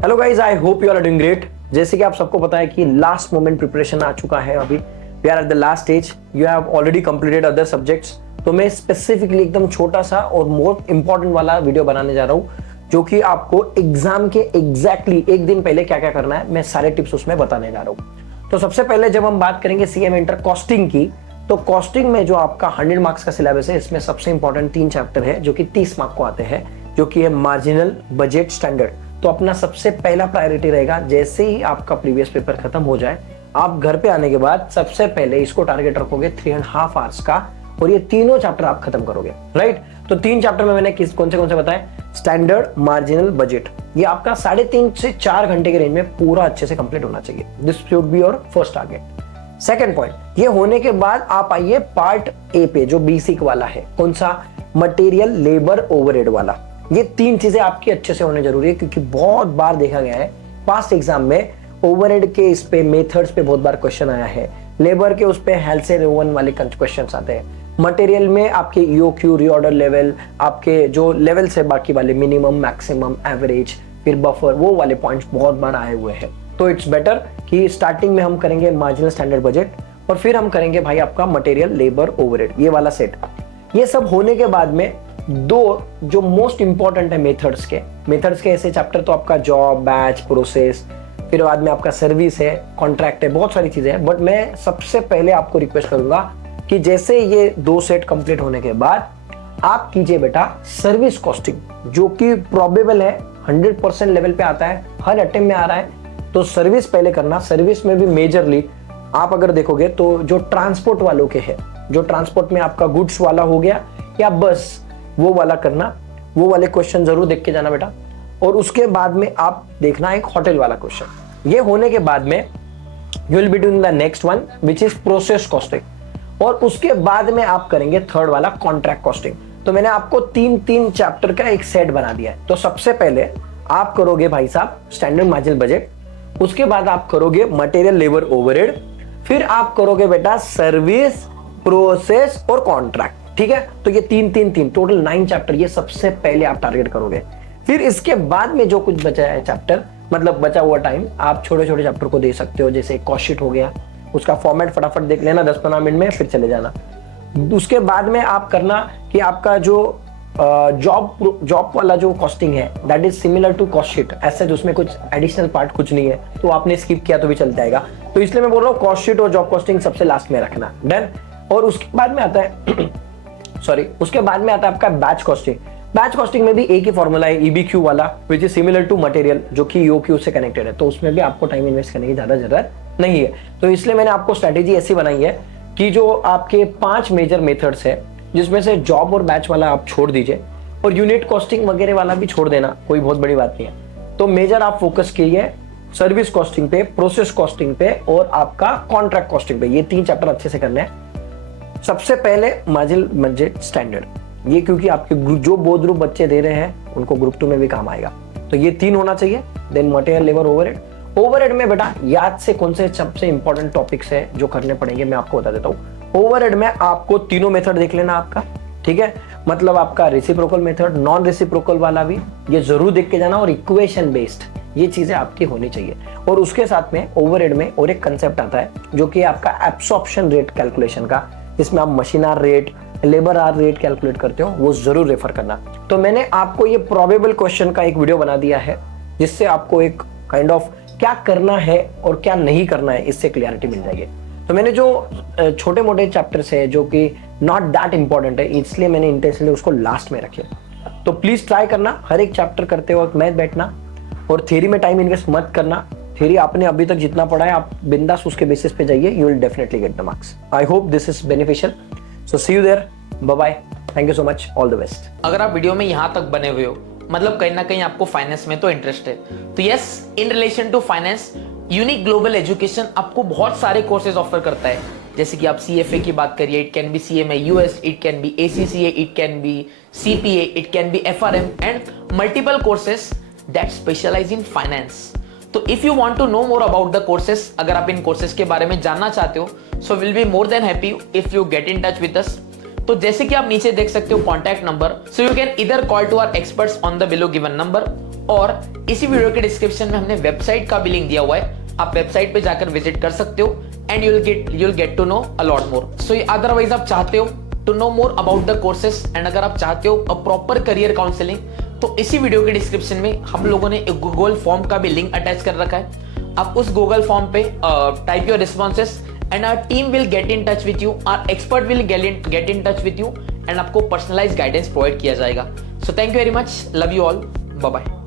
Hello guys, I hope you are doing great. जैसे कि आप सबको पता है कि लास्ट मोमेंट प्रिपरेशन आ चुका है। अभी we are at the last stage. You have already completed other subjects. तो मैं स्पेसिफिकली एकदम छोटा सा और मोस्ट इंपॉर्टेंट वाला वीडियो बनाने जा रहा हूँ, जो कि आपको एग्जाम के एग्जैक्टली एक दिन पहले क्या क्या करना है, मैं सारे टिप्स उसमें बताने जा रहा हूँ। तो सबसे पहले जब हम बात करेंगे सीएम इंटर कॉस्टिंग की, तो कॉस्टिंग में जो आपका 100 मार्क्स का सिलेबस है, इसमें सबसे इंपॉर्टेंट 3 चैप्टर है जो कि 30 मार्क को आते हैं, जो कि है मार्जिनल, बजट, स्टैंडर्ड। तो अपना सबसे पहला प्रायोरिटी रहेगा, जैसे ही आपका प्रीवियस पेपर खत्म हो जाए, आप घर पे आने के बाद सबसे पहले इसको टारगेट रखोगे 3.5 आवर्स का, और ये तीनों चैप्टर आप खत्म करोगे। राइट। तो 3 चैप्टर में मैंने कौन से बताए, स्टैंडर्ड, मार्जिनल, बजट। ये आपका 3.5 से 4 घंटे के रेंज में पूरा अच्छे से कंप्लीट होना चाहिए। This should be your first target. Second point, ये होने के बाद आप आइए पार्ट ए पे, जो बेसिक वाला है। कौन सा? मटेरियल, लेबर, ओवरहेड वाला। ये 3 चीजें आपकी अच्छे से होने जरूरी है, क्योंकि बहुत बार देखा गया है पास्ट एग्जाम में ओवरहेड के इस पे मेथड्स पे बहुत बार क्वेश्चन आया है, लेबर के उस पे हेल्थ से रोवन वाले क्वेश्चन आते हैं, मटेरियल में आपके ईओक्यू, रीऑर्डर लेवल, आपके जो लेवल्स है बाकी वाले, मिनिमम, मैक्सिमम, एवरेज, फिर बफर, वो वाले पॉइंट्स बहुत बार आए हुए हैं। तो इट्स बेटर कि स्टार्टिंग में हम करेंगे मार्जिनल, स्टैंडर्ड, बजट, और फिर हम करेंगे भाई आपका मटेरियल, लेबर, ओवरहेड, ये वाला सेट। ये सब होने के बाद में दो जो मोस्ट इंपॉर्टेंट है मेथड्स के ऐसे चैप्टर, तो आपका जॉब, बैच, प्रोसेस, फिर बाद में आपका सर्विस है, कॉन्ट्रैक्ट है, बहुत सारी चीजें हैं। बट मैं सबसे पहले आपको रिक्वेस्ट करूंगा कि जैसे ये 2 सेट कंप्लीट होने के बाद आप कीजिए बेटा सर्विस कॉस्टिंग, जो कि प्रोबेबल है 100% लेवल पे आता है, हर अटेम्प्ट में आ रहा है। तो सर्विस पहले करना। सर्विस में भी मेजरली आप अगर देखोगे तो जो ट्रांसपोर्ट वालों के है, जो ट्रांसपोर्ट में आपका गुड्स वाला हो गया या बस, वो वाला करना, वो वाले क्वेश्चन जरूर देख के जाना बेटा। और उसके बाद में आप देखना एक होटल वाला क्वेश्चन। ये होने के बाद में you will be doing the next one, which is process costing. और उसके बाद में आप करेंगे थर्ड वाला, कॉन्ट्रैक्ट कॉस्टिंग। तो मैंने आपको 3 चैप्टर का एक सेट बना दिया है। तो सबसे पहले आप करोगे भाई साहब स्टैंडर्ड, मार्जिनल, बजट। उसके बाद आप करोगे मटेरियल, लेबर, ओवरहेड। फिर आप करोगे बेटा सर्विस, प्रोसेस और कॉन्ट्रैक्ट। ठीक है। तो ये 3 टोटल 9 चैप्टर, ये सबसे पहले आप टारगेट करोगे। फिर इसके बाद में जो कुछ बचा है चैप्टर, मतलब बचा हुआ टाइम, आप छोटे छोटे चैप्टर को दे सकते हो। जैसे कॉस्ट शीट हो गया, उसका फॉर्मेट फटाफट देख लेना 10-15 मिनट में, फिर चले जाना। उसके बाद में आप करना कि आपका जो जॉब वाला जो कॉस्टिंग है, that is similar to cost sheet. ऐसे उसमें कुछ एडिशनल पार्ट कुछ नहीं है, तो आपने स्किप किया तो भी चल जाएगा। तो इसलिए मैं बोल रहा हूँ कॉस्ट शीट और जॉब कॉस्टिंग सबसे लास्ट में रखना। डन। और उसके बाद में आता है उसके बाद में आता है आपका बैच कॉस्टिंग। बैच कॉस्टिंग में भी एक ही फॉर्मूला है, ईबीक्यू वाला, which is similar to material, जो कि ईओक्यू से कनेक्टेड है। तो उसमें भी आपको टाइम इन्वेस्ट करने की ज्यादा जरूरत नहीं है। तो इसलिए मैंने आपको स्ट्रेटेजी ऐसी बनाई है कि जो आपके 5 मेजर मेथड्स है, जिसमें से जॉब और बैच वाला आप छोड़ दीजिए, और यूनिट कॉस्टिंग वगैरह वाला भी छोड़ देना, कोई बहुत बड़ी बात नहीं है। तो मेजर आप फोकस कीजिए सर्विस कॉस्टिंग पे, प्रोसेस कॉस्टिंग पे और आपका कॉन्ट्रैक्ट कॉस्टिंग पे। ये 3 चैप्टर अच्छे से करने हैं। सबसे पहले मार्जिनल, बजट, स्टैंडर्ड, ये क्योंकि आपके जो बोर्ड ग्रुप बच्चे दे रहे हैं उनको ग्रुप 2 में भी काम आएगा, तो ये 3 होना चाहिए। Then material, labour, overhead. Overhead में बेटा याद से कौन से सबसे इंपॉर्टेंट टॉपिक्स है जो करने पड़ेंगे, मैं आपको बता देता हूँ। ओवरहेड में आपको तीनों मेथड देख लेना आपका, ठीक है। मतलब आपका रेसिप्रोकल मेथड, नॉन रेसिप्रोकल वाला भी ये जरूर देख के जाना, और इक्वेशन बेस्ड ये चीजें आपकी होनी चाहिए। और उसके साथ में ओवरहेड में और एक कंसेप्ट आता है, जो कि आपका एब्सॉर्प्शन रेट कैलकुलेशन का, इसमें आप machine hour rate, labour hour rate calculate करते हो, वो जरूर रेफर करना। तो मैंने आपको ये प्रोबेबल क्वेश्चन का एक वीडियो बना दिया है, जिससे आपको एक काइंड ऑफ क्या करना है और क्या नहीं करना है, इससे क्लियरिटी मिल जाएगी। तो मैंने जो छोटे मोटे चैप्टर्स है जो कि नॉट दैट इंपॉर्टेंट है, इसलिए मैंने इंटेंशनली उसको लास्ट में रखे। तो प्लीज ट्राई करना, हर एक चैप्टर करते वक्त मैथ बैठना, और थ्योरी में टाइम इन्वेस्ट मत करना। थ्योरी आपने अभी तक जितना पढ़ा है, आप बिंदास उसके बेसिस पे जाइए, you will definitely get the marks. I hope this is beneficial. So see you there, bye bye, thank you so much, all the best. अगर आप वीडियो में यहाँ तक बने हुए हो, मतलब कहीं ना कहीं आपको फाइनेंस में तो इंटरेस्ट है, तो yes, in relation to finance unique global education आपको बहुत सारे कोर्सेज ऑफर करता है। जैसे कि आप CFA की बात करिए, it can be CMA US, it can be ACCA, it can be CPA, it can be FRM and multiple courses that specialize in finance. तो if you want to know more about the courses, अगर आप इन courses के बारे में जानना चाहते हो, so will be more than happy if you get in touch with us. तो जैसे कि आप नीचे देख सकते हो contact number, so you can इधर call to our experts on the below given number, और इसी वीडियो के डिस्क्रिप्शन में हमने वेबसाइट का भी लिंक दिया हुआ है, आप वेबसाइट पे जाकर विजिट कर सकते हो and you'll get to know a lot more. So otherwise आप चाहते हो to know more about the courses and अगर आप चाहते हो अ प्रॉपर करियर काउंसलिंग तो इसी वीडियो के डिस्क्रिप्शन में हम लोगों ने एक गूगल फॉर्म का भी लिंक अटैच कर रखा है। आप उस गूगल फॉर्म पे type your responses and our team will get in touch with you, our expert will get in touch with you and आपको पर्सनलाइज गाइडेंस प्रोवाइड किया जाएगा। So thank you very much, love you all, bye bye.